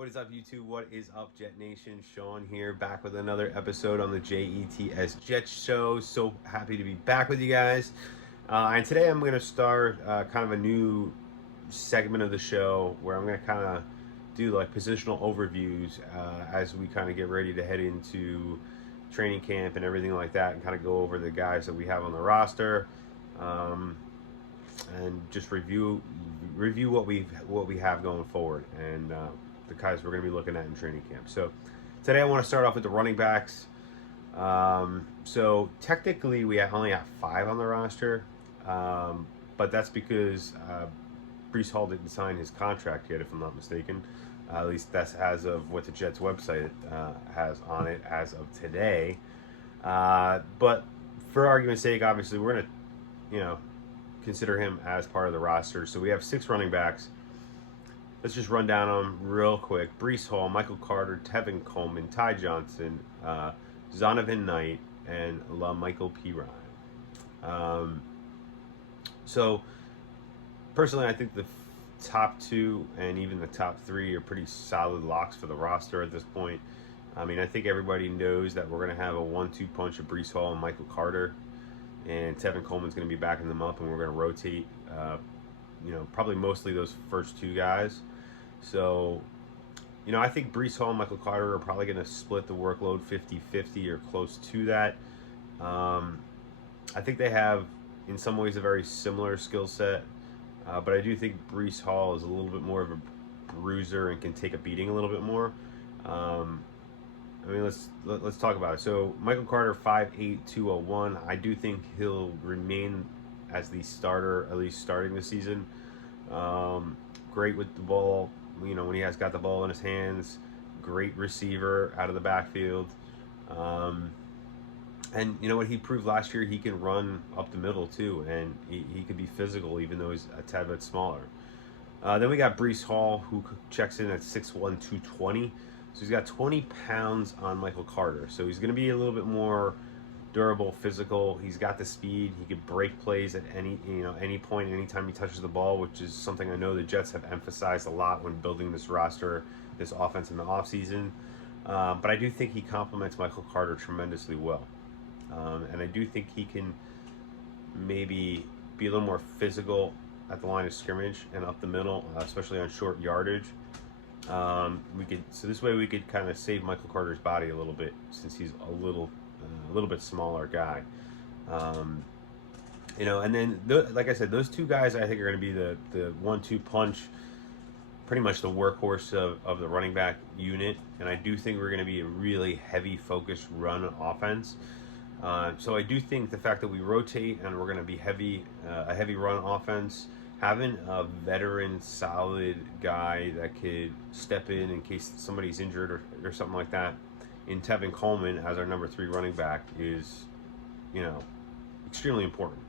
What is up, YouTube? What is up, Jet Nation? Sean here, back with another episode on the JETS Jet Show. So happy to be back with you guys. And today I'm going to start kind of a new segment of the show where I'm going to kind of do like positional overviews as we kind of get ready to head into training camp and everything like that, and kind of go over the guys that we have on the roster. And just review what we have going forward, and the guys we're going to be looking at in training camp. So today I want to start off with the running backs. So technically we only have 5 on the roster, but that's because Breece Hall didn't sign his contract yet, if I'm not mistaken. At least that's as of what the Jets website has on it as of today. But for argument's sake, obviously we're going to, consider him as part of the roster. So we have 6 running backs. Let's just run down them real quick. Breece Hall, Michael Carter, Tevin Coleman, Ty Johnson, Zonovan Knight, and Michael P. Ryan. So personally, I think the top 2 and even the top 3 are pretty solid locks for the roster at this point. I mean, I think everybody knows that we're going to have a 1-2 punch of Breece Hall and Michael Carter. And Tevin Coleman's going to be backing them up, and we're going to rotate, probably mostly those first 2 guys. So, I think Breece Hall and Michael Carter are probably going to split the workload 50-50 or close to that. I think they have, in some ways, a very similar skill set. But I do think Breece Hall is a little bit more of a bruiser and can take a beating a little bit more. Let's talk about it. So Michael Carter, 5'8", 201. I do think he'll remain as the starter, at least starting the season. Great with the ball, when he has got the ball in his hands. Great receiver out of the backfield. And you know what he proved last year? He can run up the middle too, and he could be physical even though he's a tad bit smaller. Then we got Breece Hall, who checks in at 6'1", 220. So he's got 20 pounds on Michael Carter. So he's going to be a little bit more durable, physical. He's got the speed. He could break plays at any point, anytime he touches the ball, which is something I know the Jets have emphasized a lot when building this roster, this offense in the offseason. But I do think he complements Michael Carter tremendously well. And I do think he can maybe be a little more physical at the line of scrimmage and up the middle, especially on short yardage. This way we could kind of save Michael Carter's body a little bit, since he's a little bit smaller guy. And then like I said, those 2 guys I think are going to be the 1-2 punch, pretty much the workhorse of the running back unit. And I do think we're going to be a really heavy focused run offense. So I do think the fact that we rotate and we're going to be a heavy run offense, having a veteran, solid guy that could step in case somebody's injured or something like that, in Tevin Coleman as our number 3 running back is, extremely important.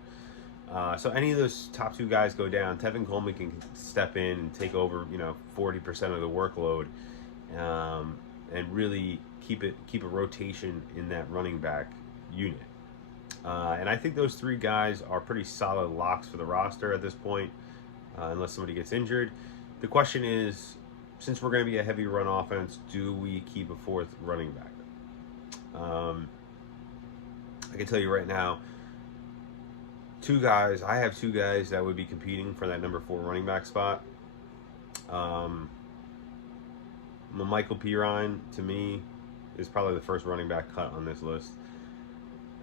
So any of those top 2 guys go down, Tevin Coleman can step in and take over, 40% of the workload, and really keep a rotation in that running back unit. And I think those 3 guys are pretty solid locks for the roster at this point, unless somebody gets injured. The question is, since we're going to be a heavy run offense, do we keep a 4th running back? I can tell you right now, I have 2 guys that would be competing for that number 4 running back spot. Michael P. Ryan, to me, is probably the first running back cut on this list.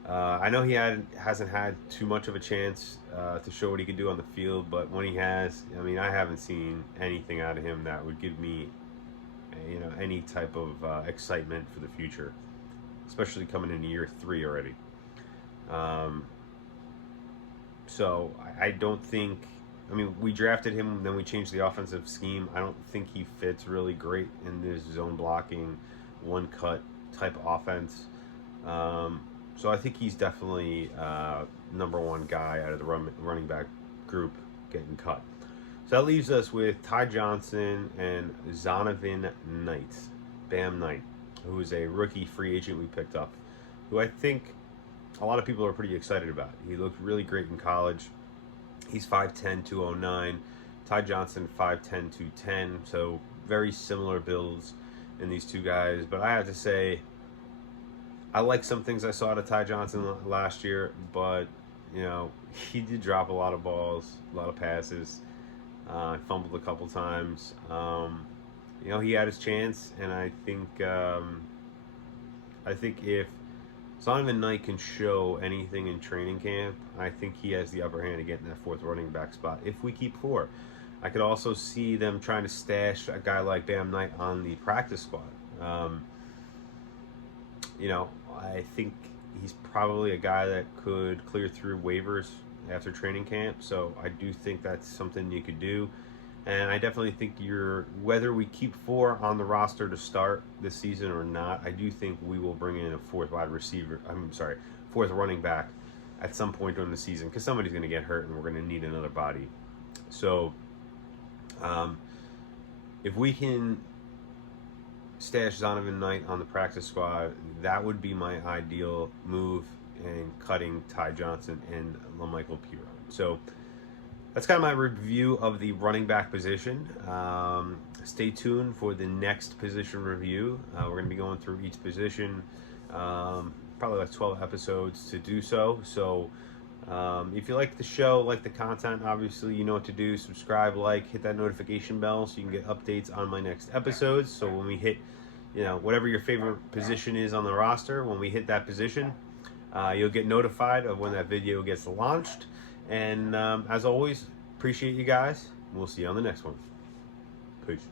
I know he hasn't had too much of a chance to show what he can do on the field, but when he has, I haven't seen anything out of him that would give me, any type of excitement for the future, especially coming into year 3 already. So I don't think, we drafted him, then we changed the offensive scheme. I don't think he fits really great in this zone blocking, one cut type offense. So I think he's definitely number 1 guy out of the running back group getting cut. So that leaves us with Ty Johnson and Zonovan Knight, Bam Knight, who is a rookie free agent we picked up, who I think a lot of people are pretty excited about. He looked really great in college. He's 5'10", 209. Ty Johnson, 5'10", 210. So very similar builds in these two guys, but I have to say, I like some things I saw out of Ty Johnson last year, but you know, he did drop a lot of balls, a lot of passes. Fumbled a couple times. You know, he had his chance, and I think if Zonovan Knight can show anything in training camp, I think he has the upper hand to get in that fourth running back spot if we keep 4. I could also see them trying to stash a guy like Bam Knight on the practice squad. You know, I think he's probably a guy that could clear through waivers after training camp, so I do think that's something you could do. And I definitely think whether we keep 4 on the roster to start this season or not, I do think we will bring in a fourth running back at some point during the season, because somebody's going to get hurt and we're going to need another body. So if we can stash Zonovan Knight on the practice squad, that would be my ideal move in cutting Ty Johnson and LaMichael Piron. So that's kind of my review of the running back position. Stay tuned for the next position review. We're going to be going through each position, probably like 12 episodes to do so. So if you like the show, like the content, obviously you know what to do. Subscribe, like, hit that notification bell so you can get updates on my next episodes. So when we hit, you know, whatever your favorite position is on the roster, when we hit that position, you'll get notified of when that video gets launched. And as always, appreciate you guys. We'll see you on the next one. Peace.